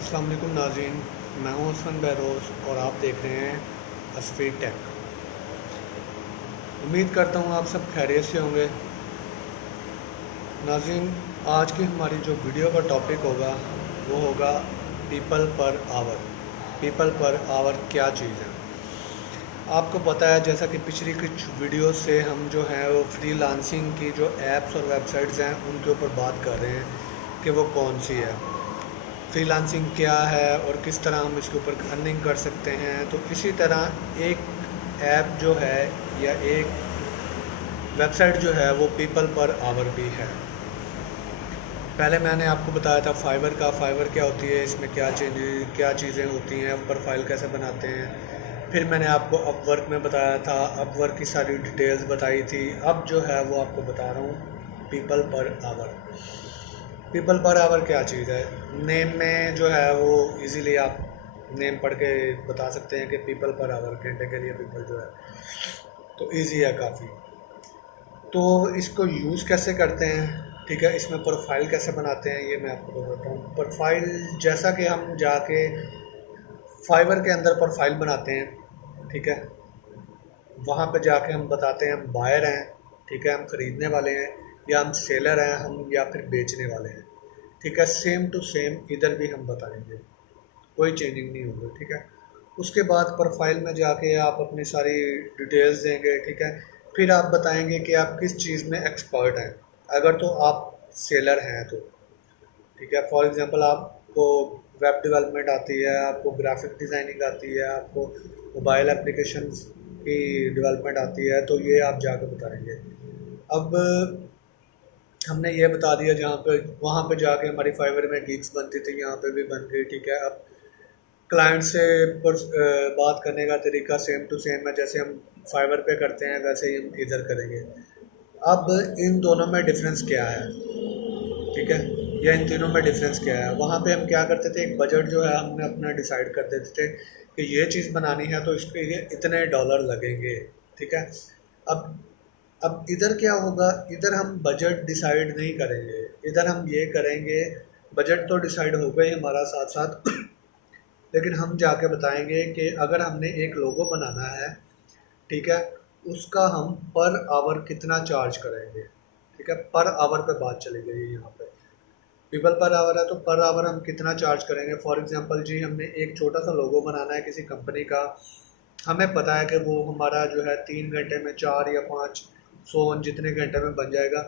अस्सलाम वालेकुम नाज़रीन, मैं हूं असफन बहरोज़ और आप देख रहे हैं असफी टेक। उम्मीद करता हूं आप सब खैरियत से होंगे। नाज़रीन, आज की हमारी जो वीडियो का टॉपिक होगा वो होगा people per hour. People per hour क्या चीज़ है? आपको पता है, जैसा कि पिछली कुछ वीडियो से हम जो है वो फ्रीलांसिंग की जो ऐप्स और वेबसाइट्स हैं उनके ऊपर बात कर रहे हैं कि वो कौन सी है, फ्रीलांसिंग क्या है और किस तरह हम इसके ऊपर अर्निंग कर सकते हैं। तो इसी तरह एक ऐप जो है या एक वेबसाइट जो है वो पीपल पर आवर भी है। पहले मैंने आपको बताया था फाइवर का। फाइवर क्या होती है, इसमें क्या चीज़ें होती हैं, प्रोफाइल कैसे बनाते हैं। फिर मैंने आपको अपवर्क में बताया था, अपवर्क की सारी डिटेल्स बताई थी। अब जो है वो आपको बता रहा हूँ people per hour. People per hour क्या चीज़ है? नेम में जो है वो इजीली आप नेम पढ़ के बता सकते हैं कि पीपल पर आवर, घंटे के लिए पीपल जो है, तो इजी है काफ़ी। तो इसको यूज़ कैसे करते हैं, ठीक है, इसमें प्रोफाइल कैसे बनाते हैं, ये मैं आपको बताता हूँ। प्रोफाइल जैसा कि हम जाके फाइवर के अंदर प्रोफाइल बनाते हैं, ठीक है, वहाँ पे जाके हम बताते हैं हम बायर हैं, ठीक है, हम ख़रीदने वाले हैं, या हम सेलर हैं, हम या फिर बेचने वाले हैं, ठीक है। सेम टू सेम इधर भी हम बताएंगे, कोई चेंजिंग नहीं होगी, ठीक है। उसके बाद प्रोफाइल में जाके आप अपनी सारी डिटेल्स देंगे, ठीक है। फिर आप बताएंगे कि आप किस चीज़ में एक्सपर्ट हैं। अगर तो आप सेलर हैं तो, ठीक है, फॉर एग्जांपल आपको वेब डेवलपमेंट आती है, आपको ग्राफिक डिज़ाइनिंग आती है, आपको मोबाइल एप्लीकेशन की डेवलपमेंट आती है, तो ये आप जाकर बताएंगे। अब हमने ये बता दिया, जहाँ पे वहाँ पे जाके हमारी फाइवर में गिग्स बनती थी, यहाँ पे भी बन गई, ठीक है। अब क्लाइंट से बात करने का तरीका सेम टू सेम है, जैसे हम फाइवर पे करते हैं वैसे ही हम इधर करेंगे। अब इन दोनों में डिफरेंस क्या है, ठीक है, या इन तीनों में डिफरेंस क्या है? वहाँ पे हम क्या करते थे, एक बजट जो है हमने अपना डिसाइड कर देते थे कि ये चीज़ बनानी है तो इसके लिए इतने डॉलर लगेंगे, ठीक है। अब इधर क्या होगा, इधर हम बजट डिसाइड नहीं करेंगे, इधर हम ये करेंगे, बजट तो डिसाइड होगा ही हमारा साथ साथ लेकिन हम जाके बताएंगे कि अगर हमने एक लोगो बनाना है, ठीक है, उसका हम पर आवर कितना चार्ज करेंगे, ठीक है। पर आवर पे बात चली गई यहाँ पे। पीपल पर आवर है तो पर आवर हम कितना चार्ज करेंगे। फॉर एग्जांपल जी, हमने एक छोटा सा लोगो बनाना है किसी कंपनी का, हमें पता है कि वो हमारा जो है 3 घंटे में 4 या 5 सोन जितने घंटे में बन जाएगा,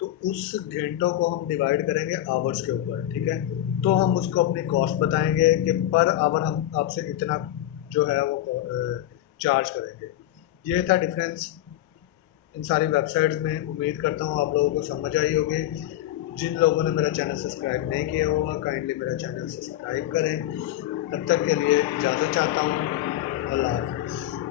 तो उस घंटों को हम डिवाइड करेंगे आवर्स के ऊपर, ठीक है। तो हम उसको अपनी कॉस्ट बताएंगे कि पर आवर हम आपसे इतना जो है वो चार्ज करेंगे। ये था डिफरेंस इन सारी वेबसाइट्स में। उम्मीद करता हूँ आप लोगों को समझ आई होगी। जिन लोगों ने मेरा चैनल सब्सक्राइब नहीं किया होगा, काइंडली मेरा चैनल सब्सक्राइब करें। तब तक के लिए इजाज़त चाहता हूँ। अल्लाह हाफ़िज़।